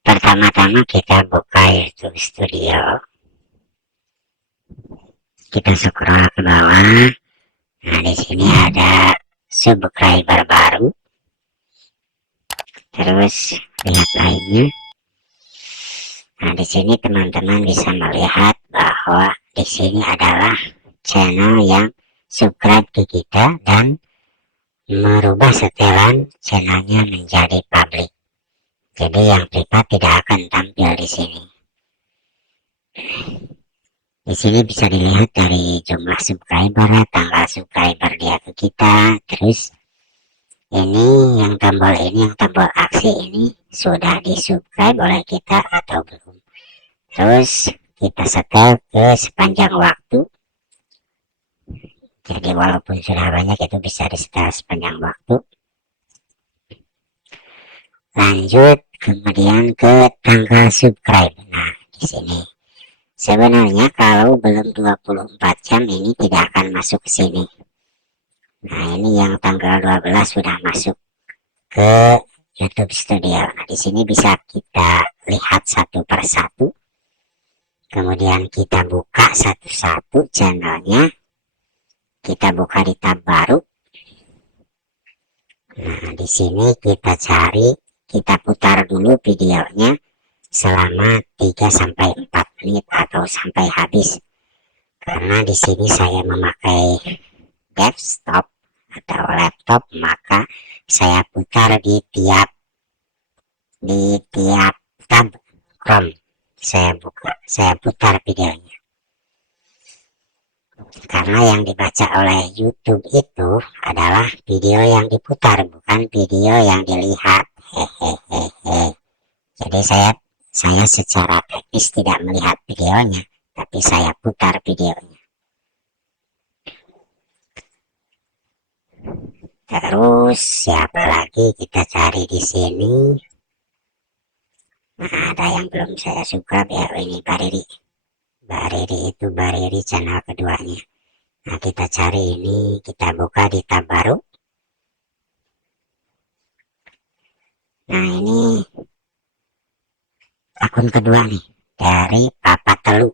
Pertama-tama kita buka YouTube Studio, kita scroll ke bawah. Nah, di sini ada subscriber baru, terus lihat lainnya. Nah, di sini teman-teman bisa melihat bahwa di sini adalah channel yang subscribe ke kita dan merubah setelan channelnya menjadi public. Jadi yang privat tidak akan tampil di sini. Di sini bisa dilihat dari jumlah subscriber, tanggal subscriber dia ke kita, terus ini yang tombol aksi ini sudah di-subscribe oleh kita atau belum. Terus kita setel ke sepanjang waktu. Jadi walaupun sudah banyak itu bisa di-setel sepanjang waktu. Lanjut kemudian ke tanggal subscribe. Nah, di sini sebenarnya kalau belum 24 jam ini tidak akan masuk ke sini. Nah, ini yang tanggal 12 sudah masuk ke YouTube Studio. Nah, di sini bisa kita lihat satu persatu. Kemudian kita buka satu-satu channelnya. Kita buka di tab baru. Nah, di sini kita cari, kita putar dulu videonya selama 3-4 menit atau sampai habis. Karena di sini saya memakai desktop atau laptop, maka saya putar di tiap tab Chrome. Saya putar videonya. Karena yang dibaca oleh YouTube itu adalah video yang diputar, bukan video yang dilihat. Hehehe. Jadi saya secara teknis tidak melihat videonya, tapi saya putar videonya. Terus siapa lagi kita cari di sini? Nah, ada yang belum saya subscribe ya, ini Bariri itu Bariri channel keduanya. Nah, kita cari ini, kita buka di tab baru. Nah, ini akun kedua nih dari Papa Telu.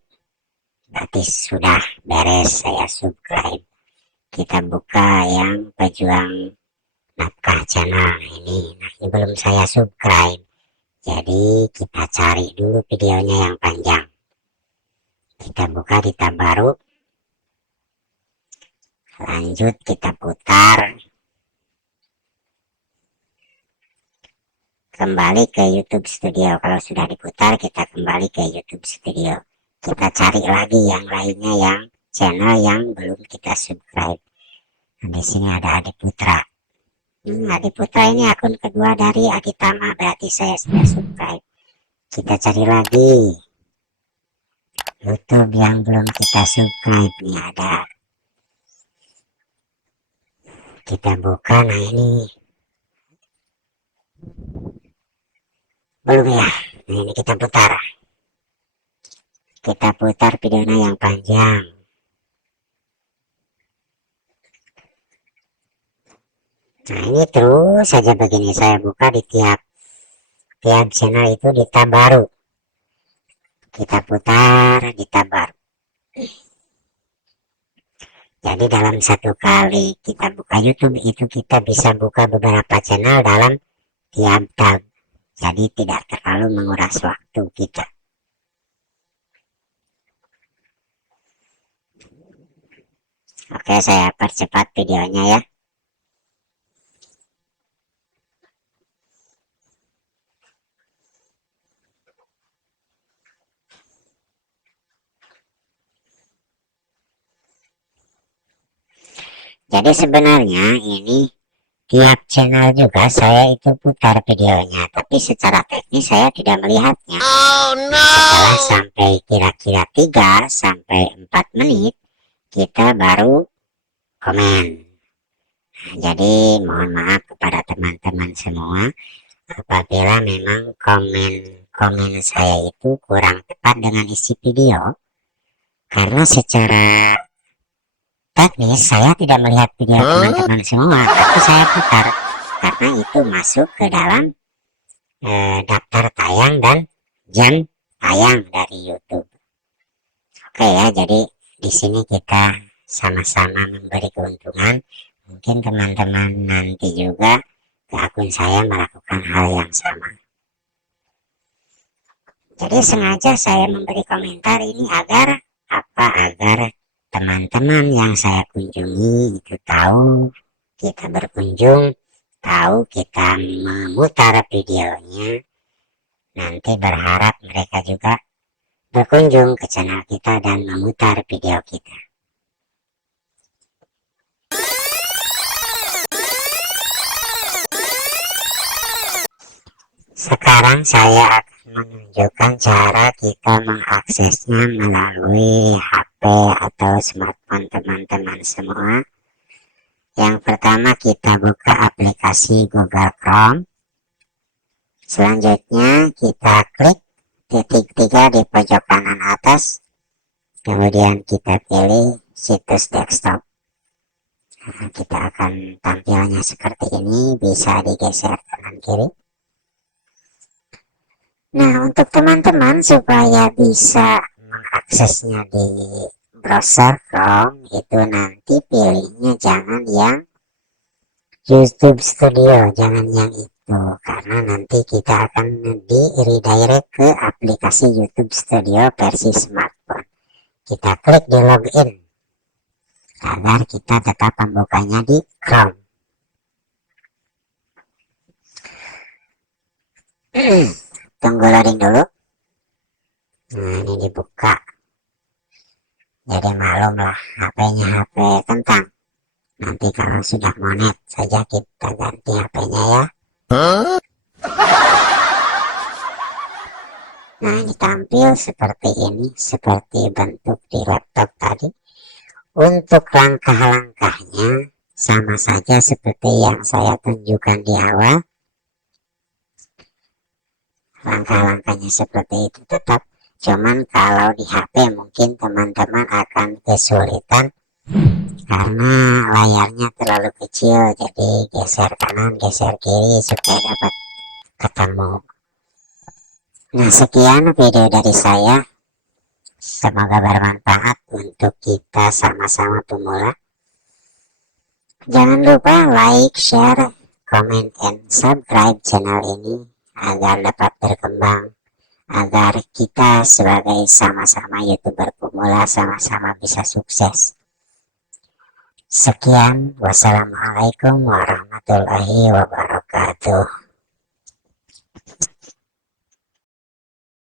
Berarti sudah beres saya subscribe. Kita buka yang pejuang nafkah channel ini. Nah, ini belum saya subscribe. Jadi kita cari dulu videonya yang panjang. Kita buka di tab baru. Lanjut kita putar. Kembali ke YouTube Studio. Kalau sudah diputar, kita kembali ke YouTube Studio. Kita cari lagi yang lainnya, yang channel yang belum kita subscribe. Nah, di sini ada Adi Putra. Adi Putra ini akun kedua dari Aditama, berarti saya sudah subscribe. Kita cari lagi YouTube yang belum kita subscribe. Ini ada. Kita buka, nah ini belum ya. Nah, ini kita putar. Kita putar videonya yang panjang. Nah, ini terus saja begini, saya buka di tiap channel itu di tab baru. Kita putar di tab baru. Jadi dalam satu kali kita buka YouTube itu kita bisa buka beberapa channel dalam tiap tab. Jadi tidak terlalu menguras waktu kita. Oke, saya percepat videonya ya. Jadi sebenarnya ini tiap channel juga saya itu putar videonya, tapi secara teknis saya tidak melihatnya. Setelah sampai kira-kira 3 sampai 4 menit kita baru komen. Jadi mohon maaf kepada teman-teman semua apabila memang komen saya itu kurang tepat dengan isi video, karena secara teknis saya tidak melihat video teman-teman semua, tapi saya putar karena itu masuk ke dalam daftar tayang dan jam tayang dari YouTube. Oke ya, jadi di sini kita sama-sama memberi keuntungan. Mungkin teman-teman nanti juga ke akun saya melakukan hal yang sama. Jadi sengaja saya memberi komentar ini agar apa? Agar teman-teman yang saya kunjungi itu tahu kita berkunjung, tahu kita memutar videonya. Nanti berharap mereka juga berkunjung ke channel kita dan memutar video kita. Sekarang saya akan menunjukkan cara kita mengaksesnya melalui HP atau smartphone teman-teman semua. Yang pertama kita buka aplikasi Google Chrome. Selanjutnya kita klik titik 3 di pojok kanan atas. Kemudian kita pilih situs desktop. Nah, kita akan tampilnya seperti ini, bisa digeser kanan kiri. Nah, untuk teman-teman supaya bisa mengaksesnya di browser Chrome itu nanti pilihnya jangan yang YouTube Studio, jangan yang itu, karena nanti kita akan di redirect ke aplikasi YouTube Studio versi smartphone. Kita klik di login agar kita tetap membukanya di Chrome. Tunggu loading dulu. Nah, ini dibuka. Jadi maklumlah HP-nya HP kentang. Nanti kalau sudah monet saja kita ganti HP-nya ya. Nah, ini tampil seperti ini, seperti bentuk di laptop tadi. Untuk langkah-langkahnya sama saja seperti yang saya tunjukkan di awal. Langkah-langkahnya seperti itu tetap, cuman kalau di HP mungkin teman-teman akan kesulitan karena layarnya terlalu kecil, jadi geser kanan geser kiri supaya dapat ketemu. Nah, sekian video dari saya, semoga bermanfaat untuk kita sama-sama pemula. Jangan lupa like, share, comment, and subscribe channel ini agar dapat berkembang, agar kita sebagai sama-sama YouTuber pemula sama-sama bisa sukses. Sekian, wassalamualaikum warahmatullahi wabarakatuh.